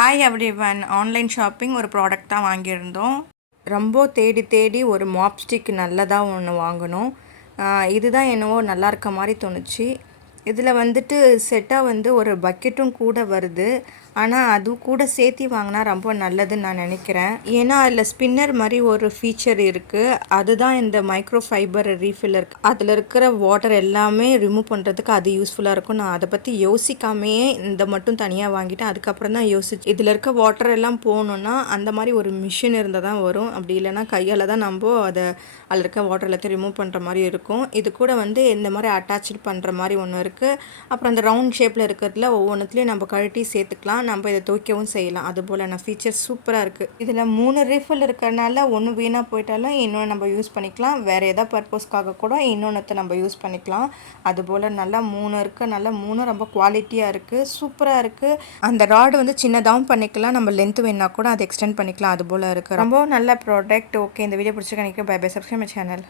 Hi everyone. Online shopping ஒரு product தான் வாங்கியிருந்தோம். ரொம்ப தேடி தேடி ஒரு மாப் ஸ்டிக் நல்லதாக ஒன்று வாங்கினோம். இதுதான் என்னவோ நல்லா இருக்க மாதிரி தோணுச்சு. இதில் வந்துட்டு செட்டாக வந்து ஒரு பக்கெட்டும் கூட வருது. ஆனால் அது கூட சேர்த்தி வாங்கினா ரொம்ப நல்லதுன்னு நான் நினைக்கிறேன். ஏன்னா அதில் ஸ்பின்னர் மாதிரி ஒரு ஃபீச்சர் இருக்குது. அதுதான் இந்த மைக்ரோ ஃபைபர் ரீஃபில்லர். அதில் இருக்கிற வாட்டர் எல்லாமே ரிமூவ் பண்ணுறதுக்கு அது யூஸ்ஃபுல்லாக இருக்கும். நான் அதை பற்றி யோசிக்காமையே இந்த மட்டும் தனியாக வாங்கிட்டேன். அதுக்கப்புறம் தான் யோசிச்சு இதில் இருக்க வாட்டர் எல்லாம் போகணுன்னா அந்த மாதிரி ஒரு மிஷின் இருந்தால் தான் வரும். அப்படி இல்லைன்னா கையால் தான் நம்ம அதை அதில் இருக்க வாட்டர் எல்லாத்தையும் ரிமூவ் பண்ணுற மாதிரி இருக்கும். இது கூட வந்து இந்த மாதிரி அட்டாச்சு பண்ணுற மாதிரி ஒன்று இருக்குது. அப்புறம் அந்த ரவுண்ட் ஷேப்பில் இருக்கிறதுல ஒவ்வொன்றுத்துலேயும் நம்ம கழட்டி சேர்த்துக்கலாம். நம்ம இதை துவைக்கவும் செய்யலாம். அதுபோல் நான் ஃபீச்சர்ஸ் சூப்பராக இருக்குது. இதில் 3 ரீஃபில் இருக்கிறனால ஒன்று வீணாக போயிட்டாலும் இன்னொன்று நம்ம யூஸ் பண்ணிக்கலாம். வேறு எதாவது பர்பஸ்க்காக கூட இன்னொன்றத்தை நம்ம யூஸ் பண்ணிக்கலாம். அதுபோல் நல்லா 3 இருக்குது. நல்லா 3 ரொம்ப குவாலிட்டியாக இருக்குது, சூப்பராக இருக்குது. அந்த ராடு வந்து சின்னதாகவும் பண்ணிக்கலாம். நம்ம லென்த் வேணா கூட அதை எக்ஸ்டெண்ட் பண்ணிக்கலாம். அதுபோல் இருக்குது. ரொம்ப நல்ல ப்ராடக்ட். ஓகே, இந்த வீடியோ பிடிச்சிருக்க நினைக்கிறேன். Bye bye. Subscribe my channel.